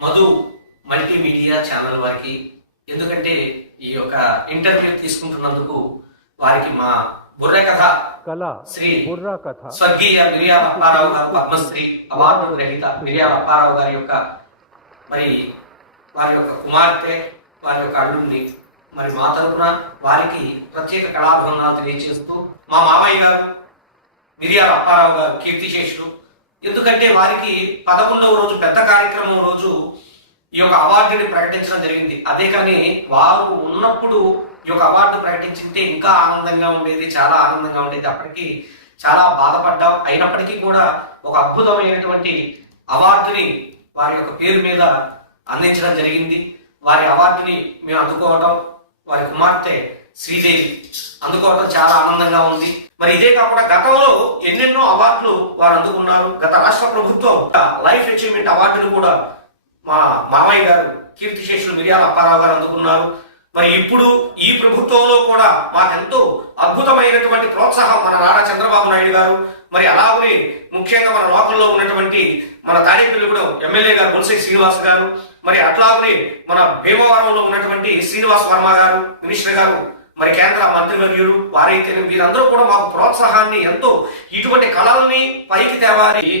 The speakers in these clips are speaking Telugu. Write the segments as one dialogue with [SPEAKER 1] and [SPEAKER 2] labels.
[SPEAKER 1] మధు మల్టీమీడియా ఛానల్ వారికి ఎందుకంటే ఈ యొక్క ఇంటర్వ్యూ తీసుకుంటున్నందుకు వారికి మా బుర్ర కథ
[SPEAKER 2] కళ
[SPEAKER 1] శ్రీ
[SPEAKER 2] బుర్రా కథ.
[SPEAKER 1] స్వర్గీయ మిరియాల అప్పారావు గారు పద్మశ్రీ అవార్డు గ్రహీత మిరియాల అప్పారావు గారి యొక్క మరి వారి యొక్క కుమార్తె వారి యొక్క అల్లుడిని మరి మా తరపున వారికి ప్రత్యేక కళాభివందనాలు తెలియజేస్తూ మా మామయ్య గారు మిరియాల అప్పారావు గారు కీర్తిశేషులు ఎందుకంటే వారికి పదకొండవ రోజు పెద్ద కార్యక్రమం రోజు ఈ యొక్క అవార్డుని ప్రకటించడం జరిగింది. అదే కానీ వారు ఉన్నప్పుడు ఈ యొక్క అవార్డు ప్రకటించింటే ఇంకా ఆనందంగా ఉండేది చాలా ఆనందంగా ఉండేది. అప్పటికి చాలా బాధపడ్డాం. అయినప్పటికీ కూడా ఒక అద్భుతమైనటువంటి అవార్డుని వారి యొక్క పేరు మీద అందించడం జరిగింది. వారి అవార్డుని మేము అందుకోవడం వారి కుమార్తె శ్రీదేవి. అందుకోవడం చాలా ఆనందంగా ఉంది. మరి ఇదే కాకుండా గతంలో ఎన్నెన్నో అవార్డులు వారు అందుకున్నారు. గత రాష్ట్ర ప్రభుత్వం లైఫ్ అచీవ్మెంట్ అవార్డును కూడా మా మామయ్య గారు కీర్తిశేషులు మిర్యాల అప్పారావు గారు అందుకున్నారు. మరి ఇప్పుడు ఈ ప్రభుత్వంలో కూడా మాకెంతో అద్భుతమైనటువంటి ప్రోత్సాహం మన నారా చంద్రబాబు నాయుడు గారు. మరి అలాగే ముఖ్యంగా మన లోకల్లో ఉన్నటువంటి మన కూడా ఎమ్మెల్యే గారు బొలిశెట్టి శ్రీనివాస్ గారు. మరి అట్లాగే మన భీమవరంలో ఉన్నటువంటి శ్రీనివాస్ వర్మ గారు మినిస్టర్ గారు మరి కేంద్ర మంత్రివర్యులు వారైతే వీరందరూ కూడా మాకు ప్రోత్సాహాన్ని ఎంతో ఇటువంటి కళల్ని పైకి తేవాలి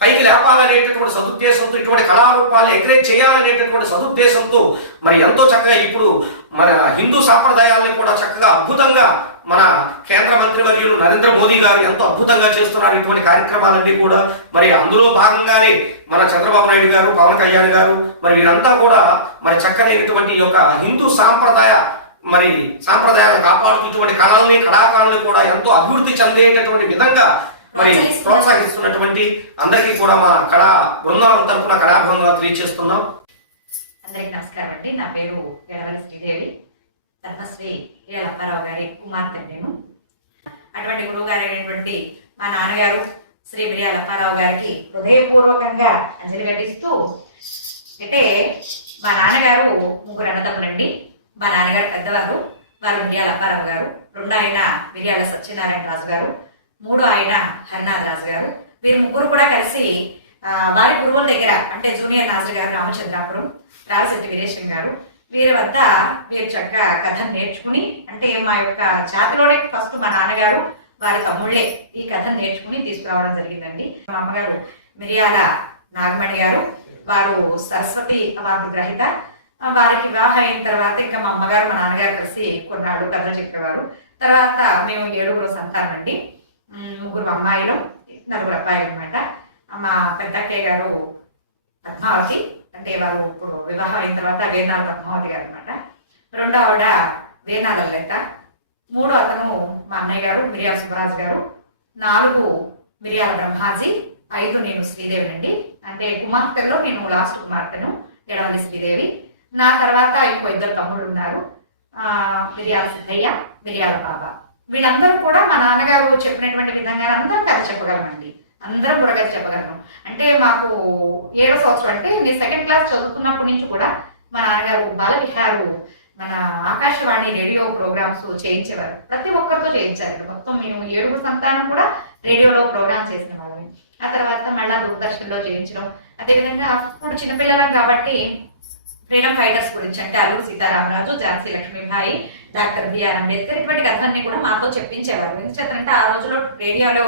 [SPEAKER 1] పైకి లేపాలనేటటువంటి సదుద్దేశంతో ఇటువంటి కళారూపాలు ఎంకరేజ్ చేయాలనేటటువంటి సదుద్దేశంతో మరి ఎంతో చక్కగా ఇప్పుడు మన హిందూ సాంప్రదాయాలను కూడా చక్కగా అద్భుతంగా మన కేంద్ర మంత్రివర్యులు నరేంద్ర మోదీ గారు ఎంతో అద్భుతంగా చేస్తున్నారు ఇటువంటి కార్యక్రమాలన్నీ కూడా. మరి అందులో భాగంగానే మన చంద్రబాబు నాయుడు గారు పవన్ కళ్యాణ్ గారు మరి వీరంతా కూడా మరి చక్కనైనటువంటి యొక్క హిందూ సాంప్రదాయ మరి సాంప్రదాయాలను కాపాడుతూ ఇటువంటి కళల్ని కళాకారుల్ని కూడా ఎంతో అభివృద్ధి చెందేటటువంటి విధంగా మరి ప్రోత్సహిస్తున్నటువంటి అందరికీ కూడా మా కళా బృందాల తరఫున కళాభంగా తెలియజేస్తున్నాం
[SPEAKER 3] అందరికి నమస్కారం అండి. నా పేరు ఎడవలి శ్రీదేవి. పద్మశ్రీ అప్పారావు గారి కుమార్తె నేను. అటువంటి గురువు గారు అయినటువంటి మా నాన్నగారు శ్రీ బిర్యాల అప్పారావు గారికి హృదయపూర్వకంగా అంజలి ఘటిస్తూ అంటే మా నాన్నగారు ముగ్గురు అన్నదమ్ములండి. మా నాన్నగారు పెద్దవారు వారు మిర్యాల అప్పారావు గారు రెండు ఆయన మిర్యాల సత్యనారాయణ రాజు గారు మూడు ఆయన హరినాథ్ రాజు గారు. వీరు ముగ్గురు కూడా కలిసి వారి గురువుల దగ్గర అంటే జూనియర్ నాజర్ గారు రామచంద్రాపురం రాజశెట్టి వీరేశం గారు వీరి వద్ద వీరు చక్కగా కథను నేర్చుకుని అంటే మా యొక్క జాతిలోనే ఫస్ట్ మా నాన్నగారు వారి తమ్ముళ్ళే ఈ కథను నేర్చుకుని తీసుకురావడం జరిగిందండి. మా అమ్మగారు మిరియాల నాగమణి గారు వారు సరస్వతి అవార్డు గ్రహీత వారికి వివాహం అయిన తర్వాత ఇంకా మా అమ్మగారు మా నాన్నగారు కలిసి కొన్నాళ్ళు కథలు చెప్పేవారు. తర్వాత మేము ఏడుగురు సంతానం అండి ముగ్గురు అమ్మాయిలు నలుగురు అబ్బాయిలు అనమాట మా పెద్దక్కయ్య గారు పద్మావతి అంటే వారు ఇప్పుడు వివాహం అయిన తర్వాత వేనాల పద్మావతి గారు అనమాట రెండో ఆవిడ వేనాల లలిత. మూడో అతను మా అన్నయ్య గారు మిరియాల సుబ్బరాజు గారు. నాలుగు మిరియాల బ్రహ్మాజీ ఐదు నేను శ్రీదేవినండి. అంటే కుమార్తెల్లో నేను లాస్ట్ కుమార్తెను ఏడవది శ్రీదేవి. నా తర్వాత ఇంకో ఇద్దరు తమ్ముళ్ళు ఉన్నారు. మిరియాల సిద్ధయ్య మిరియాల బాబా. వీళ్ళందరూ కూడా మా నాన్నగారు చెప్పినటువంటి విధంగా అందరూ కథ చెప్పగలమండి. అందరం కూడా కథ చెప్పగలను అంటే మాకు ఏడో సంవత్సరం అంటే నేను సెకండ్ క్లాస్ చదువుకున్నప్పటి నుంచి కూడా మా నాన్నగారు బాల విహారు మన ఆకాశవాణి రేడియో ప్రోగ్రామ్స్ చేయించేవారు. ప్రతి ఒక్కరితో చేయించారు మొత్తం మేము ఏడుగురు సంతానం కూడా రేడియోలో ప్రోగ్రామ్ చేసిన వాళ్ళని ఆ తర్వాత మళ్ళా దూరదర్శన్లో చేయించడం. అదేవిధంగా అప్పుడు చిన్నపిల్లలం కాబట్టి ఫ్రీడమ్ ఫైటర్స్ గురించి అంటే Sitaramaraju Jhansi Lakshmibai doctor B R Ambedkar. ఇటువంటి కథలన్నీ కూడా మాతో చెప్పించేవారు ఎందుచేతంటే ఆ రోజుల్లో రేడియోలో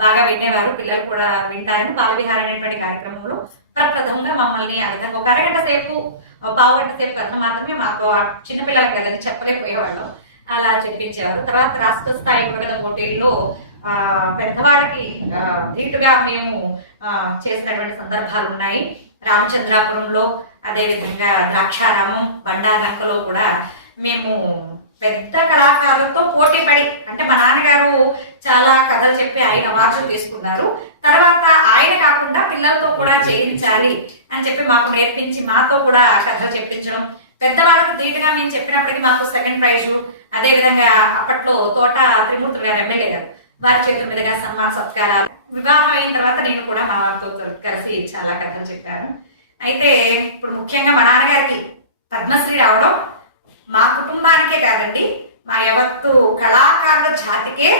[SPEAKER 3] బాగా వినేవారు. పిల్లలు కూడా వింటారని బాలవిహార్ అనేటువంటి కార్యక్రమంలో ప్రప్రథమంగా మమ్మల్ని ఆ విధంగా ఒక అరగంట సేపు ఒక పావు గంట సేపు కథ మాత్రమే మాకు చిన్నపిల్లల కథని చెప్పలేకపోయేవాళ్ళం. అలా చెప్పించేవారు. తర్వాత రాష్ట్ర స్థాయి కూడా పోటీల్లో ఆ, పెద్దవాళ్ళకి ధీటుగా మేము చేసినటువంటి సందర్భాలు ఉన్నాయి రామచంద్రాపురంలో అదేవిధంగా ద్రాక్షారామం బండారంకలో కూడా మేము పెద్ద కళాకారులతో పోటీ పడి అంటే మా నాన్నగారు చాలా కథలు చెప్పి ఆయన అవార్డులు తీసుకున్నారు. తర్వాత ఆయన కాకుండా పిల్లలతో కూడా చేయించాలి అని చెప్పి మాకు నేర్పించి మాతో కూడా కథలు చెప్పించడం. పెద్దవాళ్ళకు ధీటుగా మేము చెప్పినప్పటికీ మాకు సెకండ్ ప్రైజు అదే విధంగా అప్పట్లో తోట త్రిమూర్తులు గారు ఎమ్మెల్యే గారు వారి చేతుల మీదుగా సన్మాన సత్కారాలు. వివాహం అయిన తర్వాత నేను కూడా మా వారితో కలిసి చాలా కథలు చెప్పాను. అయితే ఇప్పుడు ముఖ్యంగా మా నాన్నగారికి పద్మశ్రీ రావడం మా కుటుంబానికే కాదండి మా యావత్తు కళాకారుల జాతికే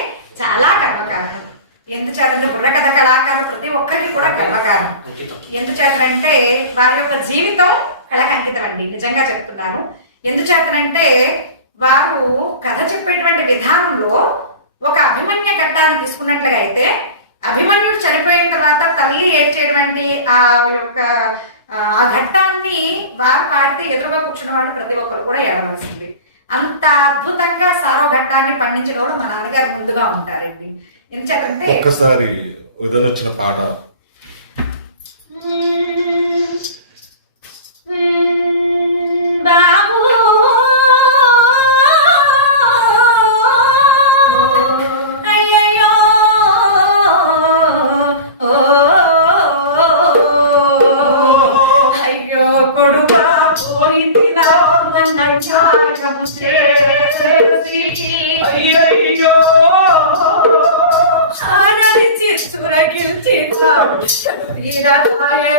[SPEAKER 3] చాలా గర్వకారణం. ఎందుచేతంటే బుర్రకథ కళాకారులు ప్రతి ఒక్కరికి కూడా గర్వకారం
[SPEAKER 1] అంకితం.
[SPEAKER 3] ఎందుచేతనంటే వారి యొక్క జీవితం కళకు అంకితం అండి నిజంగా చెప్తున్నాను. ఎందుచేతనంటే వారు కథ చెప్పేటువంటి విధానంలో ఒక అభిమన్య ఘట్టాన్ని తీసుకున్నట్లుగా అయితే అభిమన్యుడు చనిపోయిన తర్వాత తల్లి ఏడ్చేటువంటి ఆ యొక్క ఆ ఘట్టాన్ని వారు పాడితే ఎదురుగా కూర్చున్నవాడు ప్రతి ఒక్కరు కూడా ఏడవలసింది. అంత అద్భుతంగా సారో ఘట్టాన్ని పండించిన కూడా మా నాన్నగారు ముందుగా ఉంటారండి. ఎందుచేతంటే
[SPEAKER 2] ఒక్కసారి ఉదయం వచ్చిన పాట
[SPEAKER 3] సురగిల్చి తీరతాయే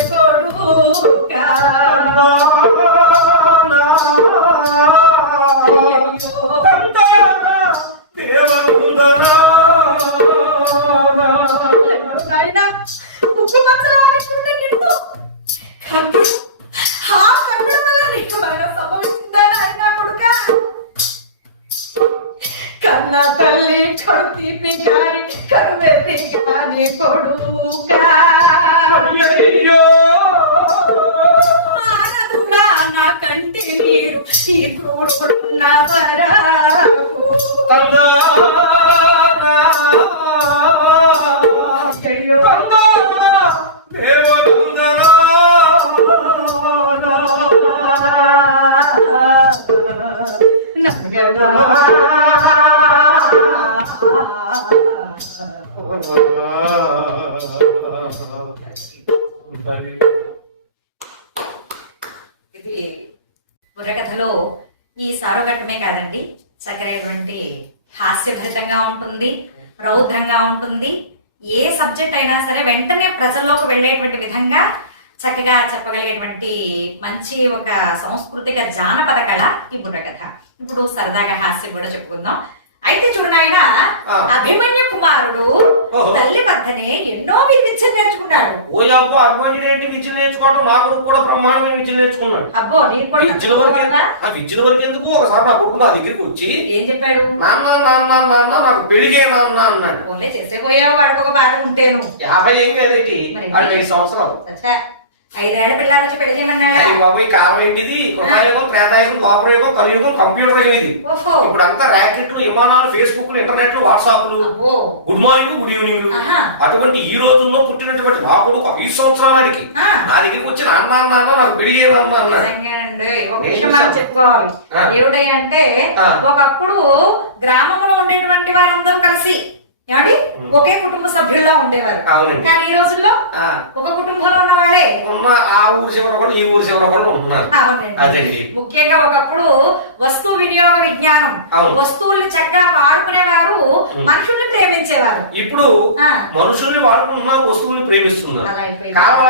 [SPEAKER 3] చక్కగా చెప్పగలిగేటువంటి మంచి ఒక సాంస్కృతిక జానపద కళ ఈ బుర్రకథ ఇప్పుడు సరదాగా హాస్యం కూడా చెప్పుకుందాం. అయితే చూడనాయన. అభిమన్యు కుమారుడు. తల్లి వద్దనే ఎన్నో విద్యలు నేర్చుకున్నాడు.
[SPEAKER 1] ఓ అబ్బో ఏంటి విద్యలు నేర్చుకోవటం? నా కొడుకు కూడా బ్రహ్మాండమైన విద్యలు నేర్చుకున్నాడు.
[SPEAKER 3] అబ్బో
[SPEAKER 1] విద్యల వరకు? ఆ విద్యల వరకు ఎందుకు? ఒకసారి నా కొడుకు నా దగ్గరికి వచ్చి
[SPEAKER 3] ఏం చెప్పాడు?
[SPEAKER 1] నాన్న నాన్న నాన్న నాకు పెళ్ళి చేయనన్న అన్నాడు.
[SPEAKER 3] చేసేపోయావు వాడికి ఒక బాధ ఉంటేను.
[SPEAKER 1] యాభై ఏం లేదేంటి ఐదు సంవత్సరాలు.
[SPEAKER 3] ఐదేళ్ళ పిల్లల నుంచి పెళ్ళి చేయమన్నాడా
[SPEAKER 1] అది బాబు ఈ కాలం ఏంటిది కృతాయుగం త్రేతాయుగం ద్వాపరయుగం కలియుగం కంప్యూటర్ యుగం ఇది ఇప్పుడు అంతా ర్యాకెట్లు విమానాలు ఫేస్బుక్ ఇంటర్నెట్ వాట్సాప్లు గుడ్ మార్నింగ్ గుడ్ ఈవినింగ్. అటువంటి ఈ రోజుల్లో పుట్టినటువంటి నా కొడుకు ఐదు సంవత్సరాలకి
[SPEAKER 3] ఆ.
[SPEAKER 1] నా దగ్గరికి వచ్చి నాన్న అన్న అన్న నాకు
[SPEAKER 3] పెళ్ళి
[SPEAKER 1] చూసావు?
[SPEAKER 3] మనం చెప్పుకోవాలి
[SPEAKER 1] ఆ.
[SPEAKER 3] ఏమిటై అంటే
[SPEAKER 1] ఆ.
[SPEAKER 3] ఒకప్పుడు గ్రామంలో ఉండేటువంటి వారందరూ కలిసి ఏమండి ఒకే కుటుంబ సభ్యుల్లా ఉండేవారు.
[SPEAKER 1] అవునండి.
[SPEAKER 3] కానీ ఈ రోజుల్లో ఒక కుటుంబంలో ఉన్న వాళ్ళే.
[SPEAKER 1] ఉన్న ఆ ఊరు చివర ఒకరు ఈ ఊరు చివర ఒకరు ఉంటున్నారు
[SPEAKER 3] ముఖ్యంగా ఒకప్పుడు వస్తు వినియోగ విజ్ఞానం.
[SPEAKER 1] అవును.
[SPEAKER 3] వస్తువుల్ని చక్కగా వాడుకునేవారు మనుషుల్ని ప్రేమించేవారు.
[SPEAKER 1] ఇప్పుడు. మనుషుల్ని వాడుకుంటున్నారు వస్తువుల్ని ప్రేమిస్తున్నారు.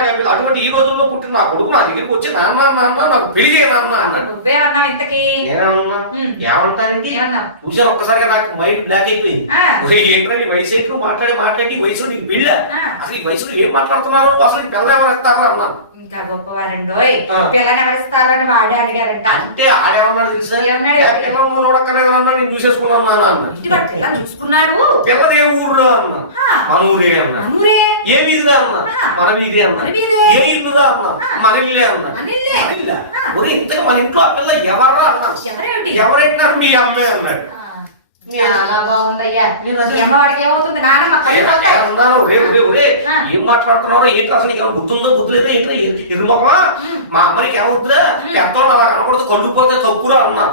[SPEAKER 1] చెప్పి అటువంటి ఈ రోజుల్లో పుట్టిన నా కొడుకు నా దగ్గరికి వచ్చి నాన్న నాన్న నాకు పెళ్ళి అన్నాడు. నేనేమన్నా?
[SPEAKER 3] ఉమ్.
[SPEAKER 1] ఏమంటానండి? చూసాను ఒక్కసారిగా నాకు మైండ్ బ్లాక్ అయిపోయింది. నీ వయసు ఎక్కువ? మాట్లాడి మాట్లాడి వయసులో నీకు పెళ్ళ?
[SPEAKER 3] ఆ.
[SPEAKER 1] అసలు ఈ వయసులో ఏం మాట్లాడుతున్నావు? అసలు పిల్ల ఎవరు వస్తారా అన్నాను.
[SPEAKER 3] ఇంకా గొప్పవారండోయ్. పిల్లని ఎవరిస్తారని వాడే అడిగారంట.
[SPEAKER 1] అంటే ఆడేమన్నాడు తెలుసా? పిల్ల మూలక్కర్లేదు అన్నా నేను చూసేసుకున్నాను నాన్న అన్న.
[SPEAKER 3] ఇంటి వాడు పిల్ల చూసుకున్నాడు
[SPEAKER 1] పిల్లది ఏ ఊరురా అన్న. మన ఊరే అన్న. ఏ వీధిరా అన్న. మన వీధి అన్న. ఏ ఇల్లురా అన్న. మన ఇల్లే అన్న. ఒరే ఇంతగా మన ఇంట్లో ఆ పిల్ల ఎవర్రా అన్న? ఎవరైనా మీ అమ్మే అన్నాడు.
[SPEAKER 3] చాలా బాగుందయ్యా. అమ్మవాడికి ఏమవుతుంది? నానమ్మ
[SPEAKER 1] ఏ- మాట్లాడుతున్నారో ఏంటి అసలు ఏమైనా గుర్తుందో గుర్తులేదో ఏంటో ఎరుమమ్మా మా అమ్మకి ఏమవుతుందా పెద్దోళ్ళు అలా అనకూడదు కళ్ళు పోతే తప్పురా అన్నా.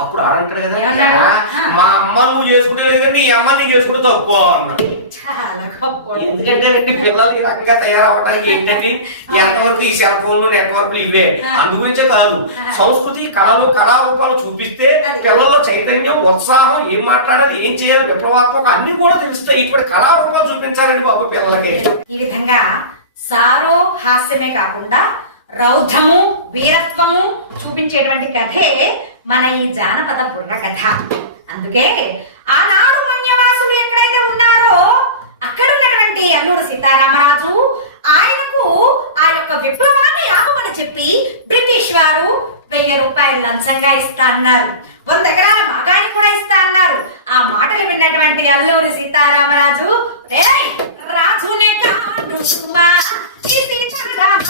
[SPEAKER 1] అప్పుడు ఆడంటాడు కదా
[SPEAKER 3] ఏమన్నాడు?
[SPEAKER 1] "ఆ, మా అమ్మ నువ్వు చేసుకుంటే లేదు కానీ నీ అమ్మ నీకు చేసుకుంటే తప్పు అన్నా. ఎందుకంటే రండి పిల్లలు ఈ రకంగా తయారవడానికి ఏంటంటే ఎంతవరకు ఈ సెల్ ఫోన్లు నెట్వర్క్లు ఇవే? అందుగురించే కాదు. సంస్కృతి కళలు కళారూపాలు చూపిస్తే పిల్లల్లో చైతన్యం ఉత్సాహం ఏం మాట్లాడాలి ఏం చేయాలి విప్లవాత్మక అన్ని కూడా తెలుస్తాయి. ఇటువంటి కళారూపాలు చూపించాలండి బాబు పిల్లలకి.
[SPEAKER 3] ఈ విధంగా సారో హాస్యమే కాకుండా రౌద్రము వీరత్వము చూపించేటువంటి కథే మన ఈ జానపద బుర్ర కథ అందుకే ఆనాడు మన్యవాసులు ఎక్కడైతే ఉన్నారో అక్కడ ఉన్నటువంటి సీతారామరాజు ఆయనకు ఆ యొక్క విప్లవాన్ని ఆపమని చెప్పి బ్రిటిష్ వారు వెయ్యి రూపాయలు లంచంగా ఇస్తా అన్నారు. వంద ఎకరాల భాగాన్ని కూడా ఇస్తా అన్నారు ఆ మాటలు విన్నటువంటి అల్లూరి సీతారామరాజు "రేయ్, రాజునే కాను సుమా, ప్రాణం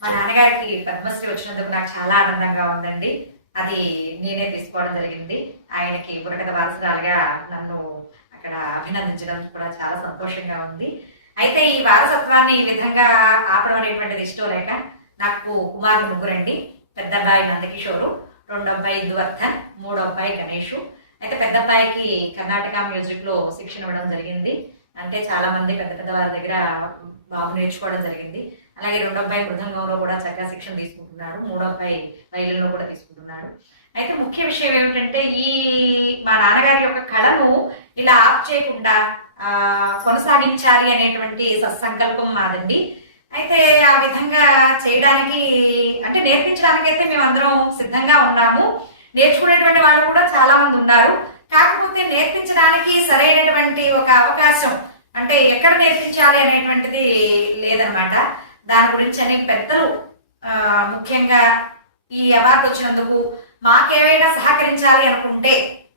[SPEAKER 3] మా నాన్నగారికి పద్మశ్రీ వచ్చినందుకు నాకు చాలా ఆనందంగా ఉందండి. అది నేనే తీసుకోవడం జరిగింది. ఆయనకి బుర్రకథ వారసురాలుగా నన్ను అక్కడ అభినందించడం కూడా చాలా సంతోషంగా ఉంది. అయితే ఈ వారసత్వాన్ని ఈ విధంగా ఆపడం అనేటువంటిది ఇష్టం లేక నాకు కుమారులు ముగ్గురండి. పెద్ద అబ్బాయి నందకిషోరు రెండు అబ్బాయి దువర్ధన్ మూడు అబ్బాయి గణేష్. అయితే పెద్ద అబ్బాయికి కర్ణాటక మ్యూజిక్లో శిక్షణ ఇవ్వడం జరిగింది. అంటే చాలా మంది పెద్ద పెద్ద వారి దగ్గర బాబు నేర్చుకోవడం జరిగింది. అలాగే రెండో అబ్బాయి మృదంగంలో కూడా చక్కగా శిక్షణ తీసుకుంటున్నాడు మూడో అబ్బాయి వైలిన్లో కూడా తీసుకుంటున్నాడు అయితే ముఖ్య విషయం ఏమిటంటే ఈ మా నాన్నగారి యొక్క కళను ఇలా ఆఫ్ చేయకుండా కొనసాగించాలి అనేటువంటి సత్సంకల్పం మాదండి. అయితే ఆ విధంగా చేయడానికి అంటే నేర్పించడానికి అయితే మేమందరం సిద్ధంగా ఉన్నాము. నేర్చుకునేటువంటి వాళ్ళు కూడా చాలా మంది ఉన్నారు. కాకపోతే నేర్పించడానికి సరైనటువంటి ఒక అవకాశం అంటే ఎక్కడ నేర్పించాలి అనేటువంటిది లేదనమాట. దాని గురించి అనే పెద్దలు ముఖ్యంగా ఈ అవార్డు వచ్చినందుకు మాకేమైనా సహకరించాలి అనుకుంటే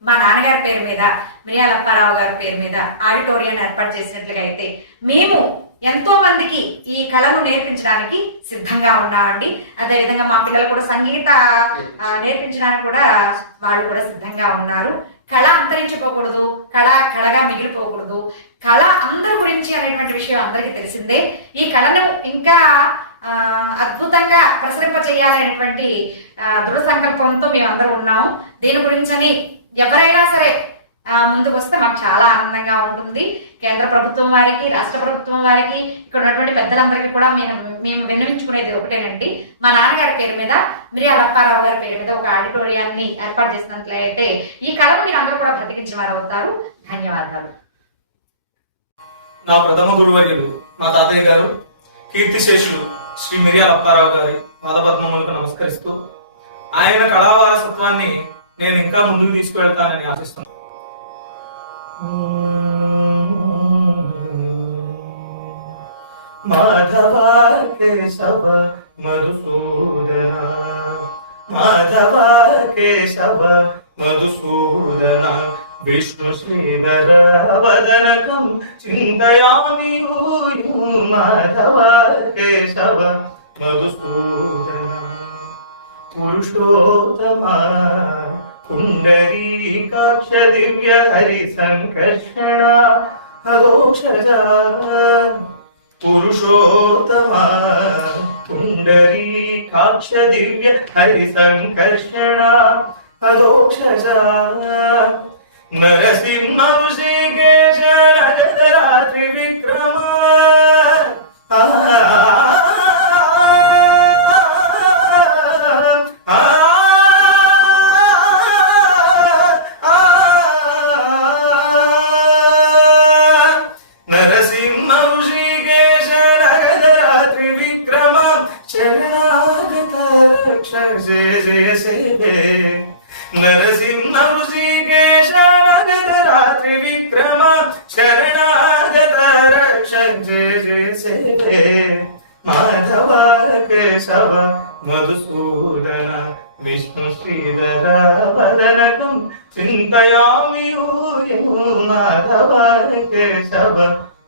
[SPEAKER 3] మా నాన్నగారి పేరు మీద మిరియాల అప్పారావు గారి పేరు మీద ఆడిటోరియం ఏర్పాటు చేసినట్లుగా అయితే మేము ఎంతో మందికి ఈ కళను నేర్పించడానికి సిద్ధంగా ఉన్నామండి. అదేవిధంగా మా పిల్లలు కూడా సంగీత నేర్పించడానికి కూడా వాళ్ళు కూడా సిద్ధంగా ఉన్నారు. కళ అంతరించిపోకూడదు కళ కళగా మిగిలిపోకూడదు. కళ అందరి గురించి అనేటువంటి విషయం అందరికీ తెలిసిందే. ఈ కళను ఇంకా అద్భుతంగా ప్రసరింప చేయాలనేటువంటి దృఢ సంకల్పంతో మేము అందరం ఉన్నాము దీని గురించని ఎవరైనా సరే ముందుకు వస్తే మాకు చాలా ఆనందంగా ఉంటుంది. కేంద్ర ప్రభుత్వం వారికి రాష్ట్ర ప్రభుత్వం వారికి ఇక్కడ ఉన్నటువంటి పెద్దలందరికీ కూడా మేము మేము విన్నవించుకునేది ఒకటేనండి. మా నాన్నగారి పేరు మీద మిరియాల అప్పారావు గారి పేరు మీద ఒక ఆడిటోరియాన్ని ఏర్పాటు చేసినట్లయితే ఈ కళను మీరు అందరూ కూడా బ్రతికించిన వారు అవుతారు. ధన్యవాదాలు.
[SPEAKER 4] నా ప్రథమ గురువర్యులు మా తాతయ్య గారు కీర్తిశేషులు శ్రీ మిరియాల అప్పారావు గారి పాదపద్మములకు నమస్కరిస్తూ ఆయన కళావారసత్వాన్ని నేను ఇంకా ముందుకు తీసుకువెళ్తానని ఆశిస్తున్నాను. మాధవ కేశవ మధుసూదన మాధవ కేశవ మధుసూదన విష్ణు శ్రీధర వదనకం చింతయామి మాధవ కేశవ మధుసూదన పురుషోత్తమా పుండరీకాక్ష దివ్య హరి సంకర్షణ అఘోషజ పురుషోత్తమ పుండరీకాక్ష దివ్య హరి సంకర్షణ అఘోషజ నరసింహ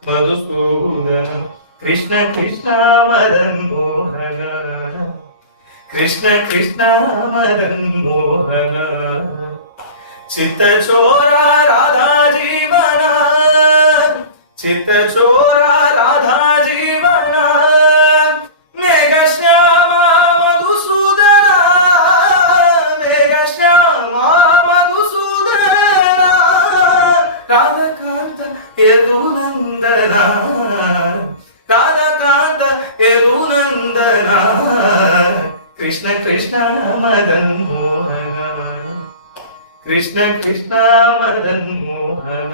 [SPEAKER 4] మధుసూదన కృష్ణ కృష్ణ మదన్ మోహన. కృష్ణ కృష్ణ మదన్ మోహన. చిత్త చోర రాధా జీవన. చిత్త చోర రాధా కృష్ణ కృష్ణ మదన్ మోహన కృష్ణ కృష్ణ మదన్ మోహన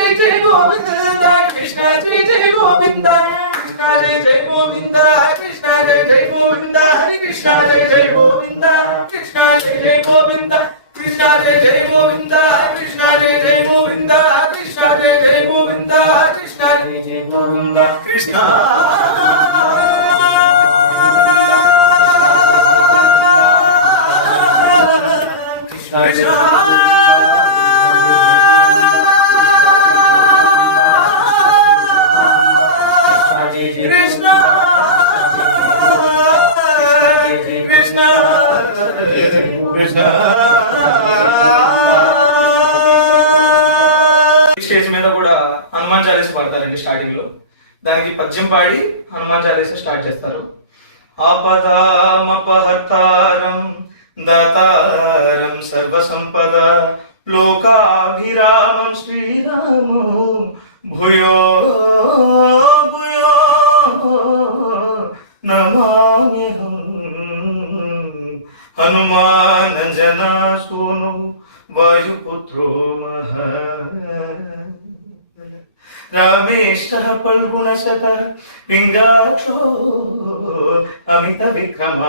[SPEAKER 4] జయ గోవింద కృష్ణ జయ జయ గోవింద కృష్ణ జయ జయ గోవింద కృష్ణ జయ జయ గోవింద హరి కృష్ణ జయ జయ గోవింద కృష్ణ జయ జయ గోవింద కృష్ణ జయ జయ గోవింద కృష్ణ జయ జయ గోవింద కృష్ణ జయ జయ గోవింద కృష్ణ జయ జయ గోవింద కృష్ణ కృష్ణ స్టేజ్ మీద కూడా హనుమాన్ చాలీస పడతారండి స్టార్టింగ్లో. దానికి పద్యం పాడి హనుమాన్ చాలీస స్టార్ట్ చేస్తారు. ఆపదామపహర్తారం దాతారం సర్వసంపద లోకాభిరామం శ్రీరామో భూయో హనుమానంజనా సూను వాయుపుత్రో మహా. రామేష్ట పల్గుణశత పింగాక్షో అమిత విక్రమ.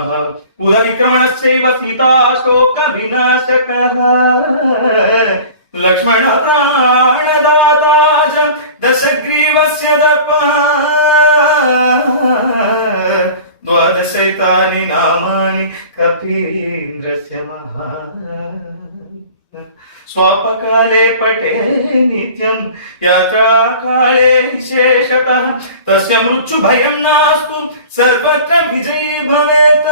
[SPEAKER 4] ఉద విక్రమణశ్చైవ సీతాశోక వినాశక. లక్ష్మణ ప్రాణదాతాజ దశగ్రీవస్య దర్ప. ద్వాదశైతాని నామాని కపీంద్రస్య మహా. స్వాపకాలే పటే నిత్యం యాత్రాకాలే విశేషత తస్య మృత్యు భయం నాస్తు సర్వత్ర విజయీ భవేత.